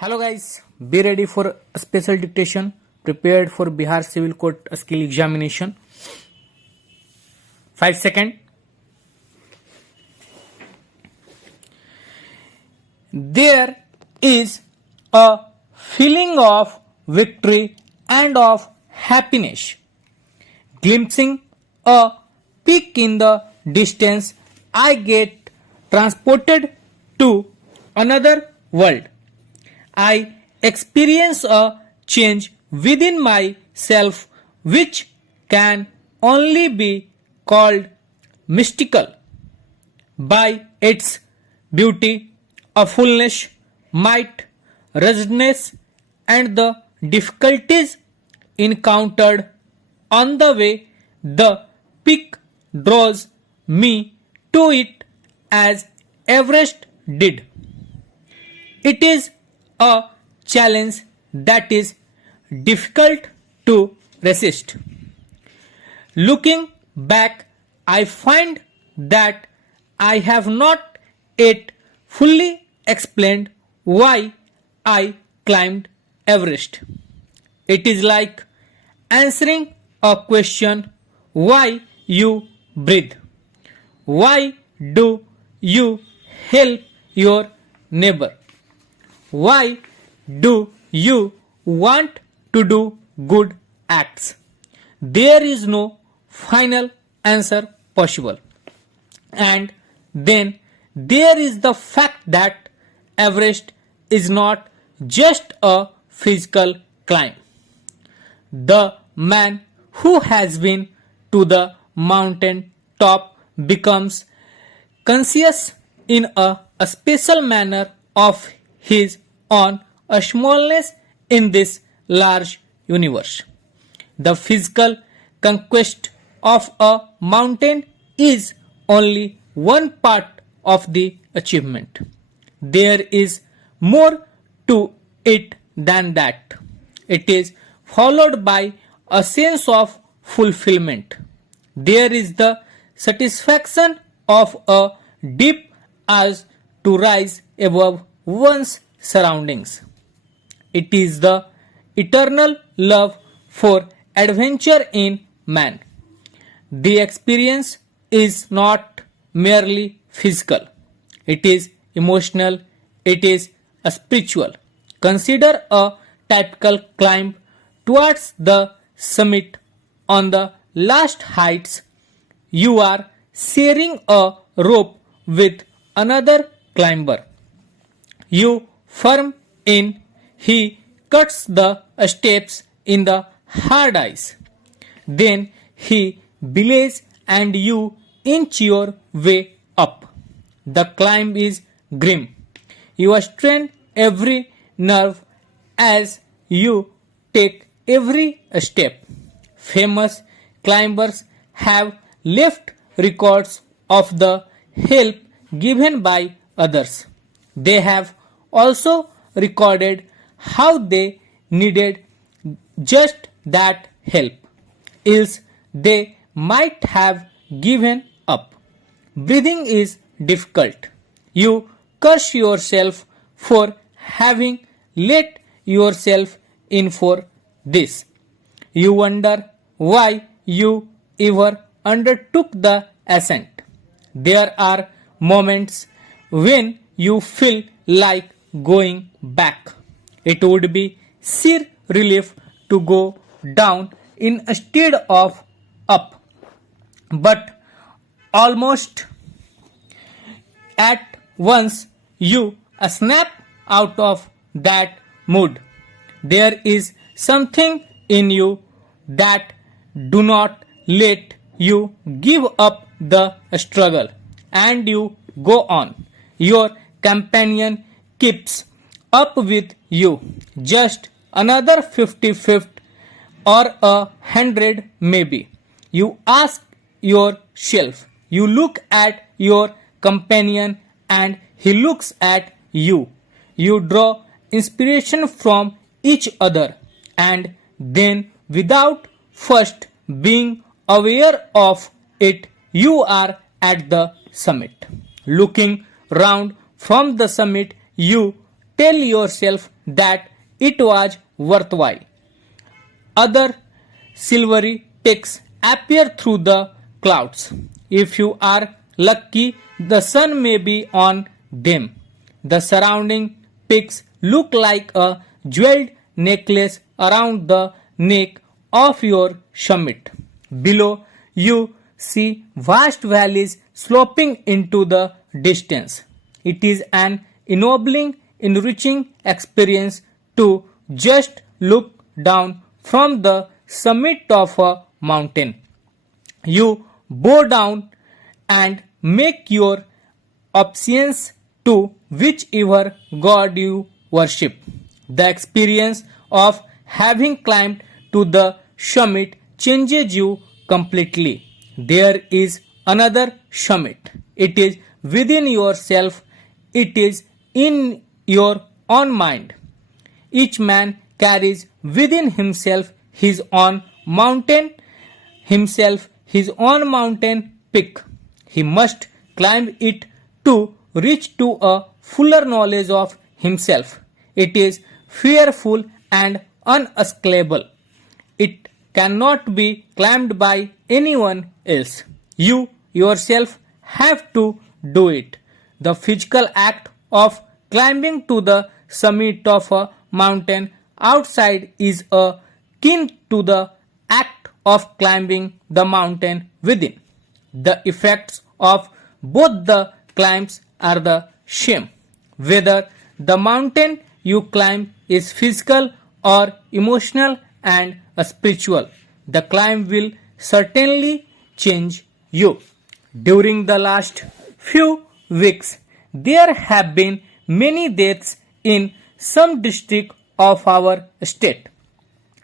Hello guys, be ready for a special dictation prepared for Bihar Civil Court skill examination. 5 seconds. There is a feeling of victory and of happiness. Glimpsing a peak in the distance, I get transported to another world. I experience a change within myself which can only be called mystical. By its beauty, a fullness, might, ruggedness, and the difficulties encountered on the way, the peak draws me to it as Everest did. It is a challenge that is difficult to resist. Looking back, I find that I have not yet fully explained why I climbed Everest. It is like answering a question: why you breathe? Why do you help your neighbor? Why do you want to do good acts? There is no final answer possible. And then there is the fact that Everest is not just a physical climb. The man who has been to the mountain top becomes conscious in a special manner of his own smallness in this large universe. The physical conquest of a mountain is only one part of the achievement. There is more to it than that. It is followed by a sense of fulfillment. There is the satisfaction of a deep urge to rise above one's surroundings. It is the eternal love for adventure in man. The experience is not merely physical, it is emotional, it is spiritual. Consider a typical climb towards the summit. On the last heights, you are sharing a rope with another climber. You firm in, he cuts the steps in the hard ice. Then he belays and you inch your way up. The climb is grim. You strain every nerve as you take every step. Famous climbers have left records of the help given by others. They have also recorded how they needed just that help, else they might have given up. Breathing is difficult. You curse yourself for having let yourself in for this. You wonder why you ever undertook the ascent. There are moments when you feel like going back. It would be sheer relief to go down instead of up. But almost at once you snap out of that mood. There is something in you that do not let you give up the struggle, and you go on. Your companion keeps up with you. Just another 55th or 100 maybe. You ask yourself. You look at your companion and he looks at you. You draw inspiration from each other, and then without first being aware of it, you are at the summit. Looking round from the summit, you tell yourself that it was worthwhile. Other silvery peaks appear through the clouds. If you are lucky, the sun may be on them. The surrounding peaks look like a jeweled necklace around the neck of your summit. Below, you see vast valleys sloping into the distance. It is an ennobling, enriching experience to just look down from the summit of a mountain. You bow down and make your obeisance to whichever god you worship. The experience of having climbed to the summit changes you completely. There is another summit. It is within yourself. It is in your own mind. Each man carries within himself his own mountain, his own mountain peak. He must climb it to reach to a fuller knowledge of himself. It is fearful and unscalable. It cannot be climbed by anyone else. You yourself have to do it. The physical act of climbing to the summit of a mountain outside is akin to the act of climbing the mountain within. The effects of both the climbs are the same. Whether the mountain you climb is physical or emotional and spiritual, the climb will certainly change you. During the last few weeks, there have been many deaths in some district of our state.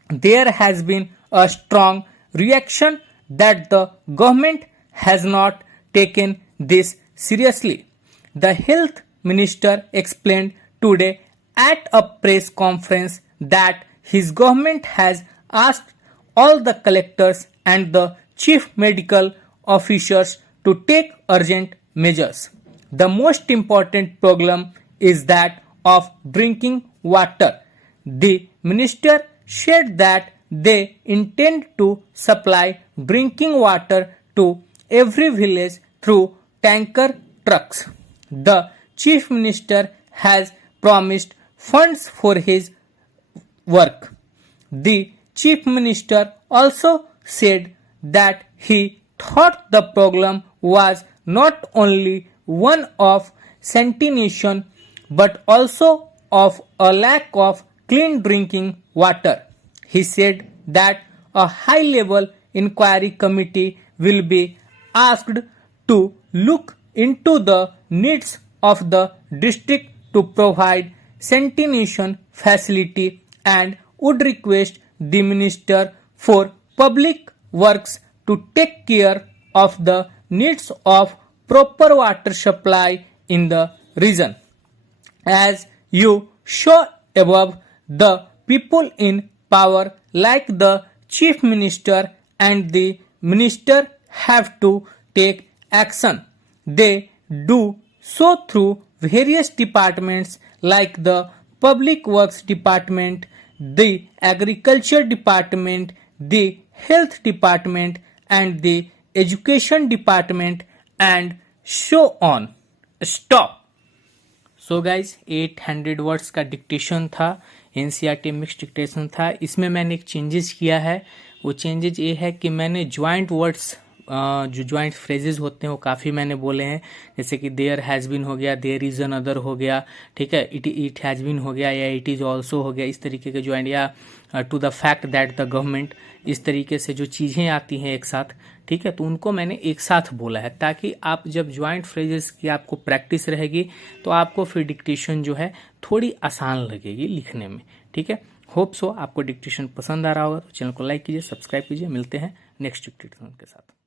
There has been a strong reaction that the government has not taken this seriously. The health minister explained today at a press conference that his government has asked all the collectors and the chief medical officers to take urgent measures. The most important problem is that of drinking water. The minister said that they intend to supply drinking water to every village through tanker trucks. The chief minister has promised funds for his work. The chief minister also said that he thought the problem was not only one of sanitation but also of a lack of clean drinking water. He said that a high-level inquiry committee will be asked to look into the needs of the district to provide sanitation facility and would request the Minister for Public Works to take care of the needs of proper water supply in the region. As you saw above, the people in power like the chief minister and the minister have to take action. They do so through various departments like the Public Works Department, the Agriculture Department, the Health Department and the Education Department and so on. Stop. So guys 800 words का dictation था, NCERT mix dictation था. इसमें मैंने एक changes किया है. वो changes ये है कि मैंने ज्वाइंट वर्ड्स, जो ज्वाइंट फ्रेजेस होते हैं वो काफ़ी मैंने बोले हैं. जैसे कि देयर हैज़ बीन हो गया, देयर इज एन अदर हो गया, ठीक है, इट हैज़ बीन हो गया या इट इज़ ऑल्सो हो गया. इस तरीके के ज्वाइंट, या to the fact that the government, इस तरीके से जो चीज़ें आती हैं एक साथ, ठीक है, तो उनको मैंने एक साथ बोला है ताकि आप जब ज्वाइंट फ्रेजेस की आपको प्रैक्टिस रहेगी तो आपको फिर डिक्टेशन जो है थोड़ी आसान लगेगी लिखने में. ठीक है, होप सो आपको डिक्टेशन पसंद आ रहा होगा. तो चैनल को लाइक कीजिए, सब्सक्राइब कीजिए. मिलते हैं नेक्स्ट डिक्टेशन के साथ.